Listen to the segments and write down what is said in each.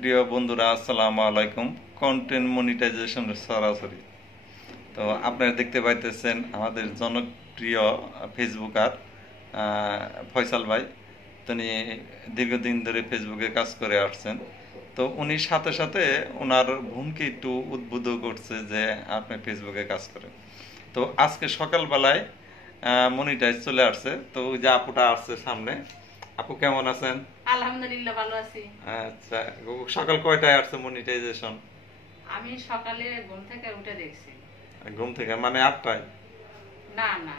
প্রিয় বন্ধুরা, আসসালামু আলাইকুম। কন্টেন্ট মনিটাইজেশন সরাসরি। তো আপনারা দেখতে পাইতেছেন আমাদের জনপ্রিয় ফেসবুকার ফয়সাল ভাই। তিনি দীর্ঘদিন ধরে ফেসবুকে কাজ করে আসছেন। তো উনি সাথে সাথে ওনার বোনকে একটু উদ্বুদ্ধ করছে যে আপনি ফেসবুকে কাজ করেন। তো আজকে সকালবেলায় মনিটাইজ চলে আসছে। তো ওই যে আপুটা আসছে সামনে। আপু কেমন আছেন? আলহামদুলিল্লাহ ভালো আছি। আচ্ছা, সকাল কয়টায় আসছে মনিটাইজেশন? আমি সকালে ঘুম থেকে উঠে দেখছি। ঘুম থেকে মানে 8টায়? না না,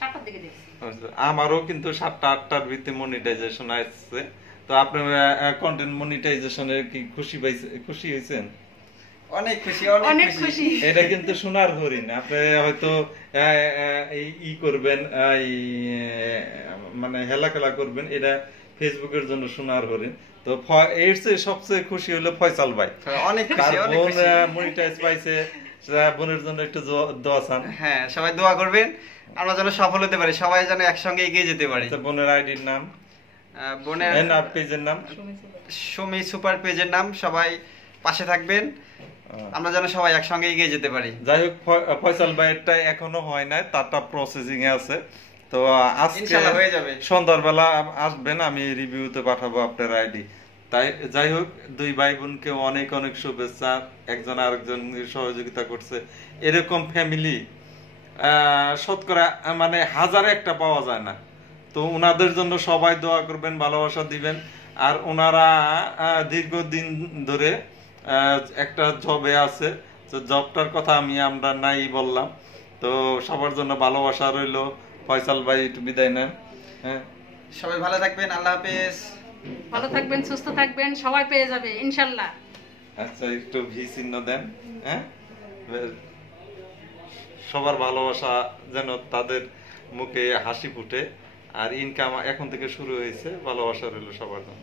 7টার দিকে দেখছি। আচ্ছা, আমারও কিন্তু 7টা-8টার ভিতরে মনিটাইজেশন আসছে। তো আপনি কন্টেন্ট মনিটাইজেশনের কি খুশি হয়েছেন? অনেক খুশি, অনেক খুশি। এটা কিন্তু সোনার হরিণ। আপনি হয়তো ই করবেন, মানে হেলাখেলা করবেন, এটা ফেসবুকের জন্য সোনার হরিণ। তো এর চেয়ে সবচেয়ে খুশি হলো ফয়সাল ভাই। অনেক তার খুশি, অনেক বোন খুশি। মনিটাইজ পাইছে, বোনের জন্য একটু দোয়া চান। হ্যাঁ, সবাই দোয়া করবেন আমরা যেন সফল হতে পারি, সবাই যেন একসঙ্গে এগিয়ে যেতে পারি। আচ্ছা, বোনের আইডির নাম, বোনের পেজের নাম? সুমি সুপার পেজের নাম। সবাই পাশে থাকবেন, আমরা যেন সবাই একসঙ্গে এগিয়ে যেতে পারি। যাই হোক, ফয়সাল ভাইয়েরটা এখনো হয় নাই, তারটা প্রসেসিং এ আছে। তো আজকে ইনশাআল্লাহ হয়ে যাবে। সন্ধ্যাবেলা আসবেন, আমি রিভিউতে পাঠাবো আপনার আইডি। তাই যাই হোক, দুই ভাই বোনকে অনেক অনেক শুভেচ্ছা। একজন আরেকজন সহযোগিতা করছে। এরকম ফ্যামিলি শতকরা মানে হাজারে একটা পাওয়া যায় না। তো ওনাদের জন্য সবাই দোয়া করবেন, ভালোবাসা দিবেন। আর ওনারা দীর্ঘদিন ধরে একটা জবে আছে। তো জবটার কথা আমরা নাই বললাম। তো সবার জন্য ভালোবাসা রইলো। ফয়সাল ভাই একটু বিদায় নেন। হ্যাঁ, সবাই ভালো থাকবেন, আল্লাহ হাফেজ। ভালো থাকবেন, সুস্থ থাকবেন, সবাই পেয়ে যাবে ইনশাল্লাহ। আচ্ছা, একটু ভি চিহ্ন দেন। হ্যাঁ, সবার ভালোবাসা যেন তাদের মুখে হাসি ফুটে। আর ইনকাম এখন থেকে শুরু হয়েছে, ভালোবাসা রইলো সবার জন্য।